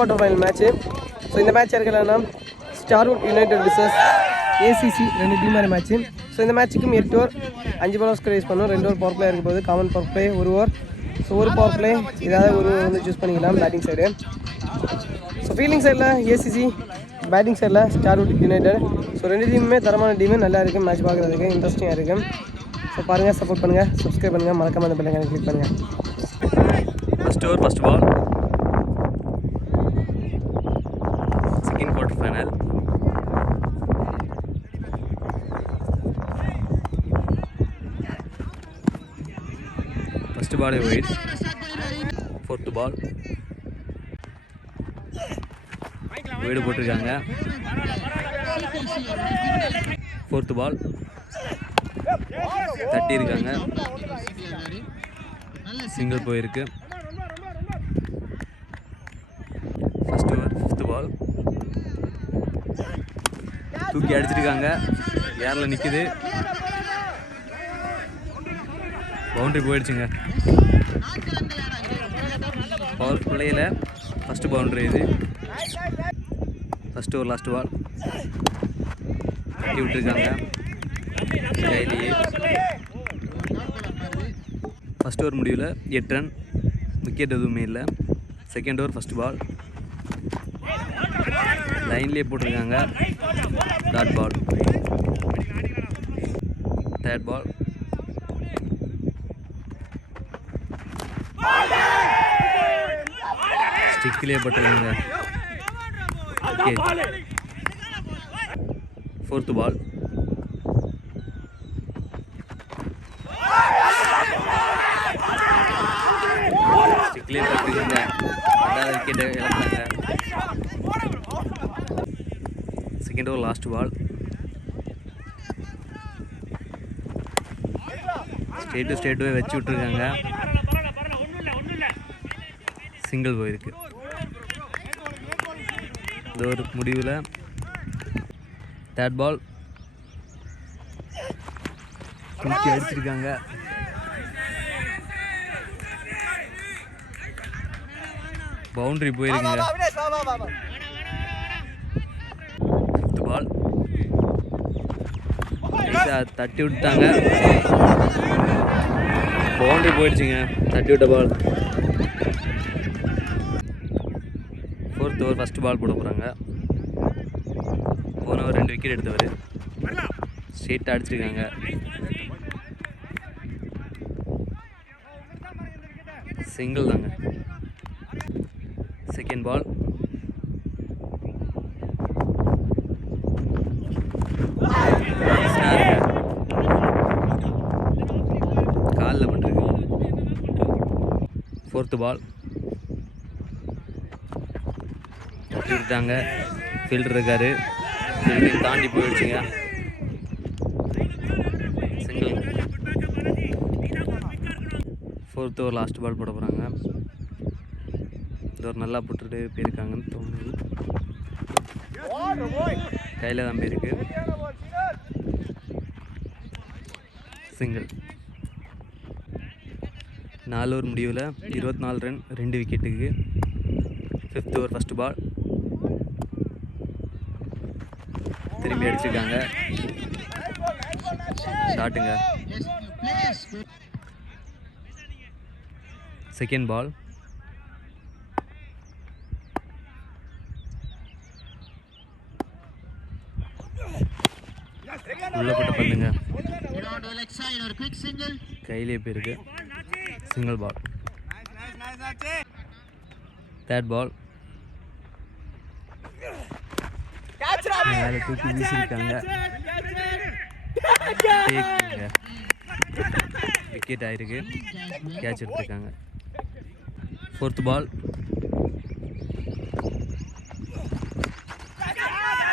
quarter final match. So இந்த match இருக்கலன்னா Starwood United versus ACC 2 டீமான மேட்ச்சு. ஸோ இந்த மேட்ச்சுக்கும் 8 ஓவர் 5 பால் ஸ்கோர் யூஸ் பண்ணோம். 2 ஓவர் பவர் பிளே இருக்க போது, common power play 1 over. So ஒரு பவர் பிளே ஏதாவது ஒரு வந்து சூஸ் பண்ணிக்கலாம் பேட்டிங் சைடு. ஸோ ஃபீல்டிங் சைடில் ஏசிசி, பேட்டிங் சைடில் ஸ்டார்வுட் யுனைடெட். ஸோ 2 டீமுமே தரமான டீமு, நல்லா இருக்குது மேட்ச் பார்க்குறதுக்கு, இன்ட்ரெஸ்டிங்காக இருக்குது. ஸோ பாருங்கள், சப்போர்ட் பண்ணுங்கள், சப்ஸ்கிரைப் பண்ணுங்கள், மறக்காம அந்த பெல் ஐகானை கிளிக் பண்ணுங்கள். First over first ball, second quarter final. First பாலே ஒயிட், ஃபோர்த் பால் வீடு போட்டிருக்காங்க. ஃபோர்த் பால் தட்டி இருக்காங்க, சிங்கிள் போயிருக்கு. ஃபர்ஸ்ட் ஓவர் ஃபிஃப்த் பால் தூக்கி அடிச்சிருக்காங்க, ஏரில் நிற்குது, பவுண்ட்ரி போயிடுச்சுங்க. பவர் பிள்ளையில் ஃபஸ்ட்டு பவுண்ட்ரி இது. ஃபஸ்ட் ஓவர் லாஸ்ட் பால் தட்டி விட்டுருக்காங்க கையிலேயே. ஃபஸ்ட் ஓவர் முடிவில் 8 ரன், விக்கெட் எதுவுமே இல்லை. செகண்ட் ஓவர் ஃபஸ்ட் பால் லைன்லேயே போட்டிருக்காங்க, டாட் பால். தேர்ட் பால் ஸ்டிக்லேயே போட்டிருக்காங்க, விக்கெட். ஃபோர்த் பால் ஸ்டிக்லேயே போட்டிருக்காங்க, ரெண்டாவது விக்கெட்டை இழந்தாங்க. செகண்ட் ஓவர் லாஸ்ட் பால் ஸ்ட்ரெயிட்டுவே வச்சு விட்ருக்காங்க, சிங்கிள் போயிருக்கு. இது ஒரு முடிவில் தேர்ட் பால் தூக்கி அடிச்சிருக்காங்க, பவுண்டரி போயிருக்குங்க. ஃபிஃப்த் பால் தட்டி விட்டாங்க, பவுண்டரி போயிடுச்சுங்க, தட்டி விட்ட பால். ஃபோர்த் ஓவர் ஃபஸ்ட் பால் போட போகிறாங்க. போன ஓவர் 2 விக்கெட் எடுத்தவர், ஸ்ட்ரெயிட்டாக அடிச்சிருக்காங்க, சிங்கிள் தாங்க. செகண்ட் பால் காலில் பட்டிருக்கு. ஃபோர்த்து பால் தட்டி விட்டாங்க, ஃபீல்டர் இருக்காரு, ஃபீல்டிங் தாண்டி போயிடுச்சுங்க, single. Fourth over last ball போட போகிறாங்க. ஒரு நல்லா போட்டுட்டு போயிருக்காங்கன்னு தோணுது, கையில் தான் போயிருக்கு, சிங்கிள். 4 ஓவர் முடிவில் 24 ரன், 2 விக்கெட்டுக்கு. ஃபிஃப்த் ஓவர் ஃபஸ்ட் பால் திரும்பி அடிச்சிருக்காங்க, ஷாட்டுங்க. செகண்ட் பால் உள்ள போட்டு பண்ணுங்க, கையிலே போயிருக்கு, சிங்கிள் பால். தேர்ட் பால் மேலே தூக்கி வீசிருக்காங்க, விக்கெட் ஆயிருக்கு, கேட்ச் எடுத்துருக்காங்க. ஃபோர்த் பால்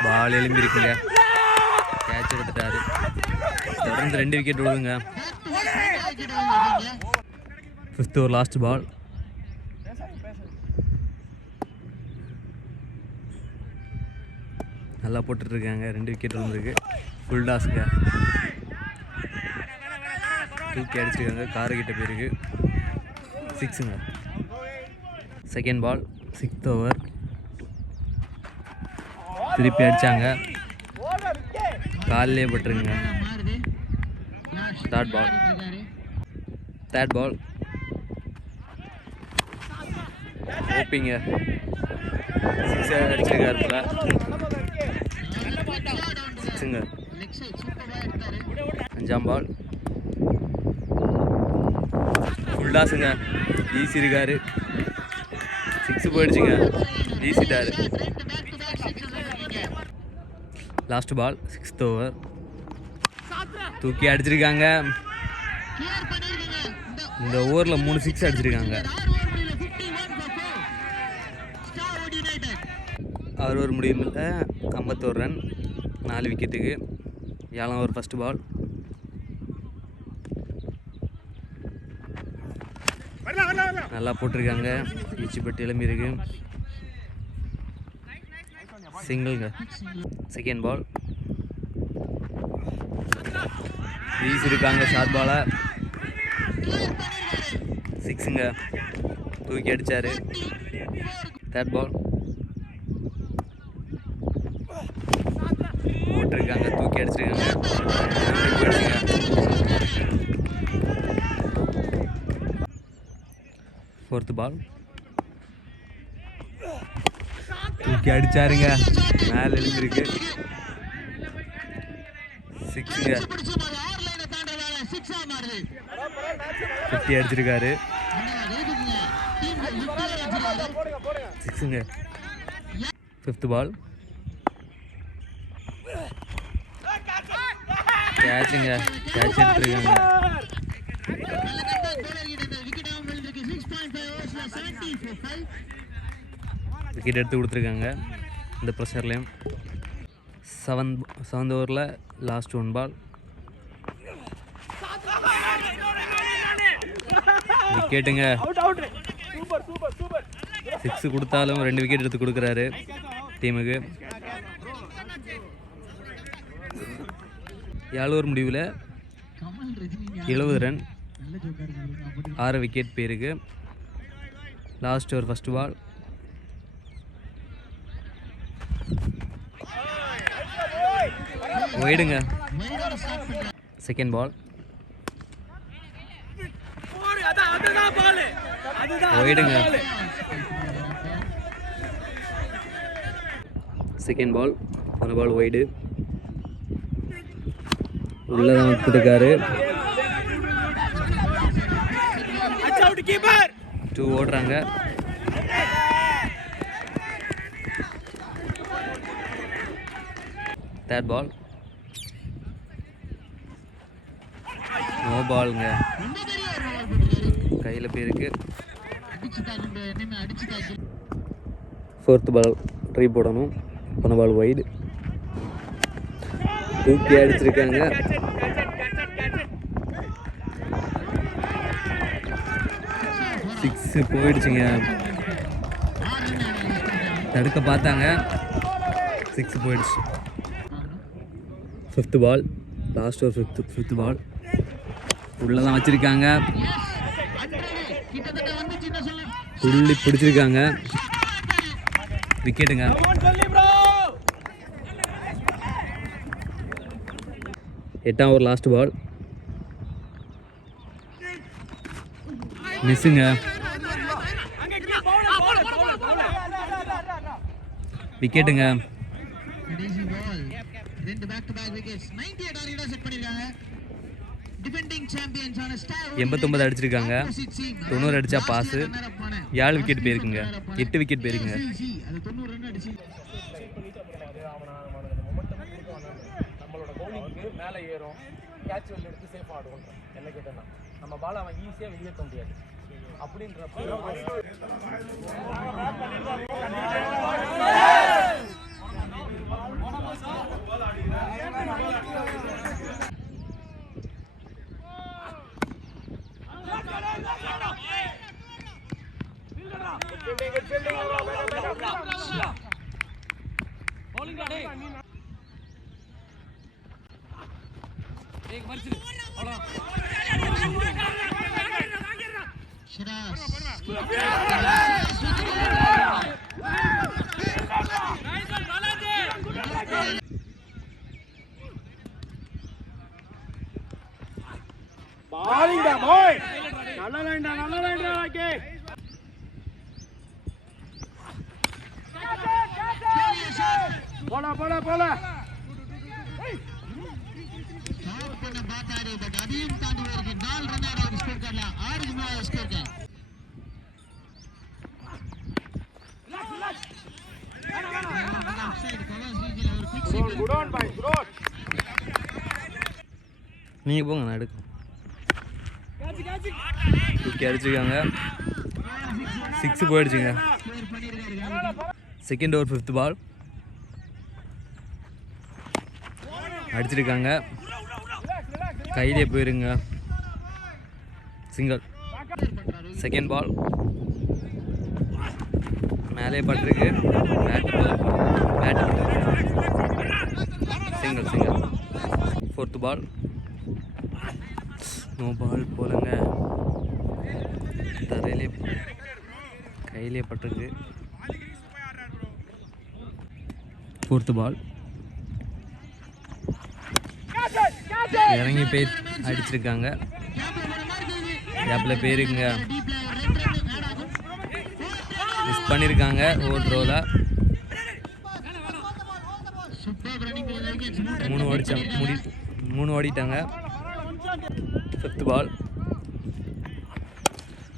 பால் எழும்பிருக்குங்க, கேட்ச் எடுத்துட்டாரு, தொடர்ந்து 2 விக்கெட் விழுதுங்க. ஃபிஃப்த் ஓவர் லாஸ்ட் பால் நல்லா போட்டுட்ருக்காங்க, 2 விக்கெட் விழுந்துருக்கு, ஃபுல் டாஸ்ங்க. தூக்கி அடிச்சிருக்காங்க, காரு கிட்ட போயிருக்கு, 6ங்க. செகண்ட் பால் 6th ஓவர் திருப்பி அடித்தாங்க, காலிலே பட்டுருங்க. தேர்ட் பால் ஓப்பிங்க, 6 அடிச்சிருக்காரு போல. 6ங்க. 5ஆம் பால் ஃபுல் டாஸுங்க, வீசிருக்காரு. 6 போயிடுச்சுங்க, வீசிட்டாரு. லாஸ்ட் பால் 6th ஓவர், தூக்கி அடிச்சிருக்காங்க. இந்த ஓவரில் 3 6 அடிச்சிருக்காங்க. 6 ஓவர் முடிவில் 51 ரன், 4 விக்கெட்டுக்கு. 7ஆம் ஓவர் ஃபஸ்ட் பால் நல்லா போட்டிருக்காங்க, பீச்சு பட்டு எழும்பியிருக்கு. சிங்கிள்ங்க. செகண்ட் பால் வீசிருக்காங்க, ஷார்ட் பாலை. 6ங்க, தூக்கி அடித்தார். தேர்ட் பால் போட்டிருக்காங்க, தூக்கி அடிச்சிருக்காங்க. ஃபோர்த்து பால் தூக்கி அடிச்சாருங்க, மேலே எழுந்திருக்கு. 6ங்க, 50 அடிச்சிருக்காரு. 6ங்க. ஃபிஃப்த் பால் கேட்சுங்க, கேட்ச் எடுத்துருக்காங்க. விக்கெட் எடுத்து கொடுத்துருக்காங்க இந்த ப்ரெஷர்லேயும். 7th ஓவரில் லாஸ்ட் 1 பால் விக்கெட்டுங்க. 6 கொடுத்தாலும் 2 விக்கெட் எடுத்து கொடுக்குறாரு டீமுக்கு. 7 ஓவர் முடிவில் 70 ரன், 6 விக்கெட் பேருக்கு. லாஸ்ட் ஓவர் ஃபஸ்ட் பால் ஒயிடுங்க. செகண்ட் பால் ஒயிடுங்க. செகண்ட் பால் ஒரு பால் ஒயிடு, உள்ளதான் விட்டுருக்காரு. 2 ஓடுறாங்க. தேர்ட் பால் நோ பாலுங்க, கையில் போயிருக்கு. 4th பால் ட்ரை போடணும், போன பால் ஒயிடு, தூக்கி அடிச்சிருக்காங்க. 6 போயிடுச்சுங்க, தடுக்க பார்த்தாங்க, 6 போயிடுச்சு. 5th பால் லாஸ்ட் ஓவர் 5th பால் உள்ளதான் வச்சுருக்காங்க, துள்ளி பிடிச்சிருக்காங்க. விக்கெட்டுங்க. 8ஆம் ஓவர் லாஸ்ட் பால் மிஸ்ஸுங்க. விக்கெட்டுங்க. 89 அடிச்சிருக்காங்க, 90 அடித்தா பாஸு. 7 விக்கெட் போயிருக்குங்க, 8 விக்கெட் போயிருக்குங்க. மேலே ஏறும், கேட்ச் வெளில எடுத்து சேஃப் ஆடுவோம். என்ன கேட்டேன்னா நம்ம பால் அவன் ஈஸியாக வெளியேற்ற முடியாது அப்படின்றப்ப நீங்கள் போங்க, நான் எடுக்கும். தூக்கி அடிச்சுக்காங்க. 6 போயிடுச்சுங்க. செகண்ட் ஓவர் 5th பால் அடிச்சிருக்காங்க. கையிலே போயிருங்க. சிங்கிள். செகண்ட் பால் மேலே பட்டிருக்கு. Bat single. 4th ball no ball போலங்க. தரையிலே கையிலே பட்டிருக்கு. 4th பால் இறங்கி போய் அடிச்சிருக்காங்க. கேப்பில் போயிருக்குங்க. மிஸ் பண்ணியிருக்காங்க. ஓவர் த்ரோவில் 3 ஓடிட்டாங்க. 5th பால்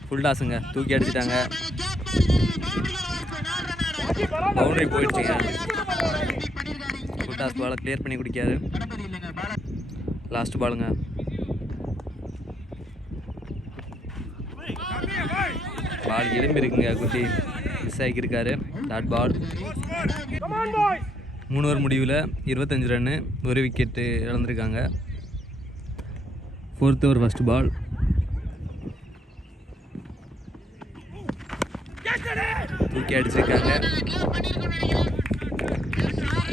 ஃபுல் டாஸுங்க. தூக்கி அடிச்சிட்டாங்க. பவுண்டரி போயிடுச்சுங்க. ஃபுல் டாஸ் பாலை கிளியர் பண்ணி குடிக்காது. லாஸ்ட் பாலுங்க. பால் எலும்பி இருக்குங்க. குட்டி மிஸ் ஆகியிருக்காரு. Dot ball. 3 ஓவர் முடிவில் 25 ரன்னு, 1 விக்கெட்டு இழந்திருக்காங்க. 4th ஓவர் ஃபர்ஸ்ட் பால் தூக்கி அடிச்சிருக்காங்க.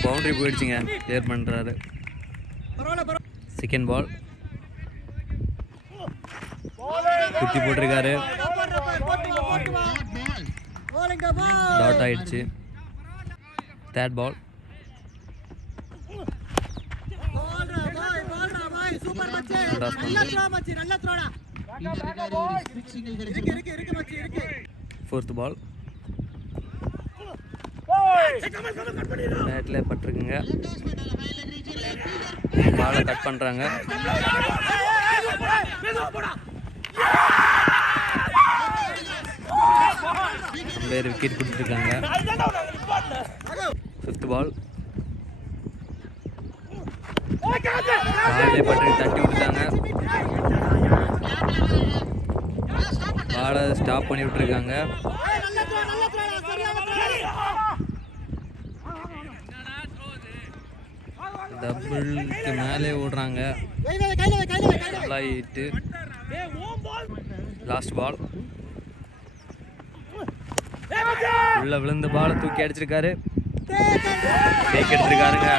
பவுண்டரி போயிடுச்சுங்க. கிளியர் பண்ணுறாரு. செகண்ட் பால் குத்தி போட்டிருக்காரு. டாட் ஆயிடுச்சு. தேர்ட் பால் ஃபோர்த் பால் பேட்டில் பட்டிருக்குங்க. பாலை கட் பண்ணுறாங்க. வேறு விக்கெட் கொடுத்துருக்காங்க. ஃபிஃப்த் பால் பாலே பட்டு தட்டி விட்டுட்டாங்க. பாலை ஸ்டாப் பண்ணி விட்டுருக்காங்க. டபுளுக்கு மேலே ஓடுறாங்க. ஆயிட்டு லாஸ்ட் பால் உள்ள விழுந்த பாலை தூக்கி அடிச்சிருக்காரு. டேக் எடுத்திருக்காருங்க.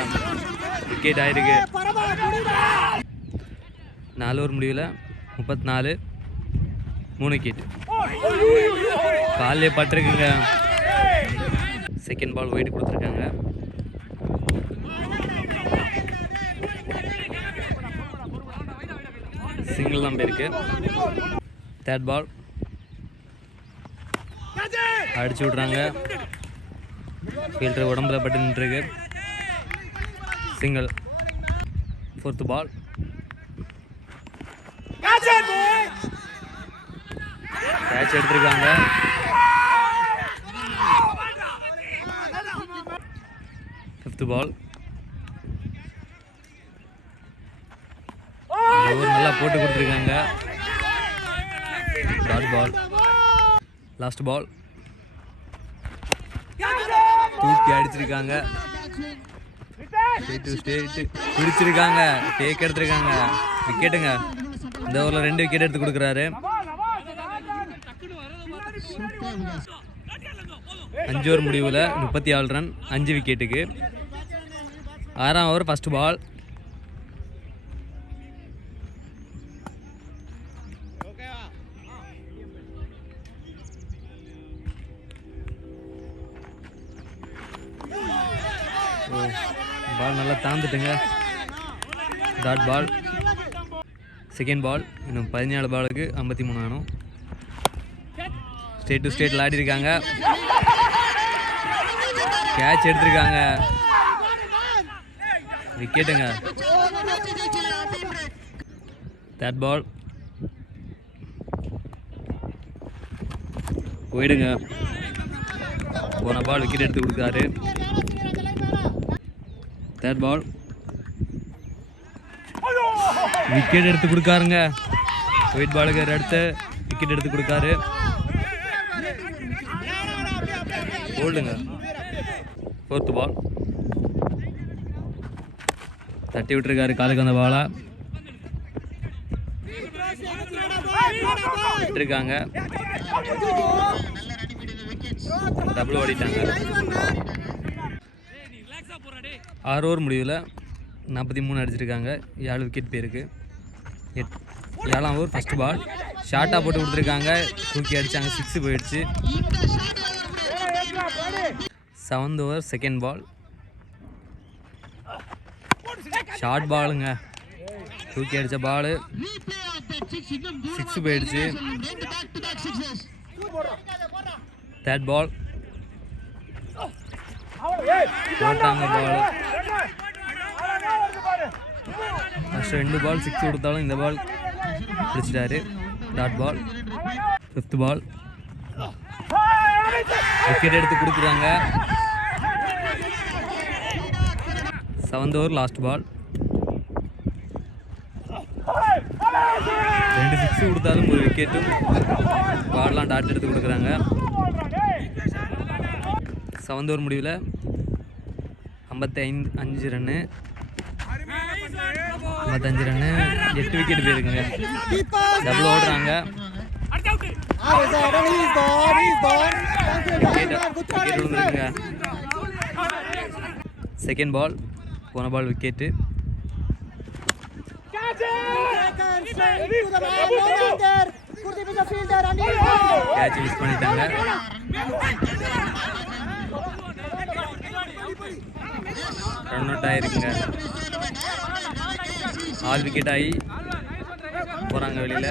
விக்கெட் ஆயிருக்கு. 4 ஓவர் முடிவில் 34, 3 விக்கெட். காலிலே பட்டிருக்குங்க. செகண்ட் பால் ஒயிட் கொடுத்துருக்காங்க. சிங்கிள் தான் போயிருக்கு. தேர்ட் பால் அடிச்சு விட்றாங்க. ஃபீல்டர் உடம்புல பட்டு நின்றுருக்கு. சிங்கிள். ஃபோர்த் பால் கேட்ச் எடுத்திருக்காங்க. ஃபிஃப்த் பால் நல்லா போட்டு கொடுத்துருக்காங்க. Dot ball. லாஸ்ட் பால் தூக்கி அடிச்சிருக்காங்க. ஸ்டேட்டு பிடிச்சிருக்காங்க. டேக் எடுத்திருக்காங்க. விக்கெட்டுங்க. இந்த ஓவரில் 2 விக்கெட் எடுத்து கொடுக்குறாரு. 5 ஓவர் முடிவில் 34 ரன், 5 விக்கெட்டுக்கு. 6ஆம் ஓவர் ஃபர்ஸ்ட் பால் பால் நல்லா தாந்துட்டுங்க. Dot ball. Second ball. இன்னும் 17 பாலுக்கு 53 ஆனும். ஸ்டேட் டு ஸ்டேட் விளையாடி இருக்காங்க. கேட்ச் எடுத்திருக்காங்க. விக்கெட்டுங்க. தேர்ட் பால் போயிடுங்க. போன பால் விக்கெட் எடுத்து கொடுத்தாரு. தேர்ட் பால் விக்கெட் எடுத்து கொடுக்காருங்க. ஒயிட் பாலுக்கு அடுத்து விக்கெட் எடுத்து கொடுக்காரு. போல்டுங்க. ஃபோர்த் பால் தட்டி விட்டுருக்காரு காலுக்கு அந்த பாலை. விட்டுருக்காங்க. டபுள் ஓடிட்டாங்க. 6 ஓவர் முடிவில் 43 அடிச்சிருக்காங்க. 7 விக்கெட் போயிருக்கு. 7ஆம் ஓவர் ஃபஸ்ட் பால் ஷார்ட்டாக போட்டு கொடுத்துருக்காங்க. தூக்கி அடித்தாங்க. 6 போயிடுச்சு. 7th over second ball short பாலுங்க. தூக்கி அடித்த பால் 6 போயிடுச்சு. தேர்ட் பால் போட்டாங்க. பால் ஃபஸ்ட் 2 பால் 6 கொடுத்தாலும் இந்த பால் பிடிச்சிட்டாரு. Dot ball. 5th பால் விக்கெட் எடுத்து கொடுக்குறாங்க. 7th ஓவர் லாஸ்ட் பால் 2 6 கொடுத்தாலும் ஒரு விக்கெட்டும். பால்லாம் டாட் எடுத்து கொடுக்குறாங்க. 7th ஓவர் முடிவில் 55 ரன்னு 8 விக்கெட் போயிருக்குங்க. டபுள் ஓடுறாங்க. விக்கெட் விழுந்துருக்குங்க. செகண்ட் பால் போன பால் விக்கெட்டு. கேட்ச் மிஸ் பண்ணிட்டாங்க. ரன் அவுட் ஆகிருக்குங்க. 6 விக்கெட் ஆகி போகிறாங்க வெளியில்.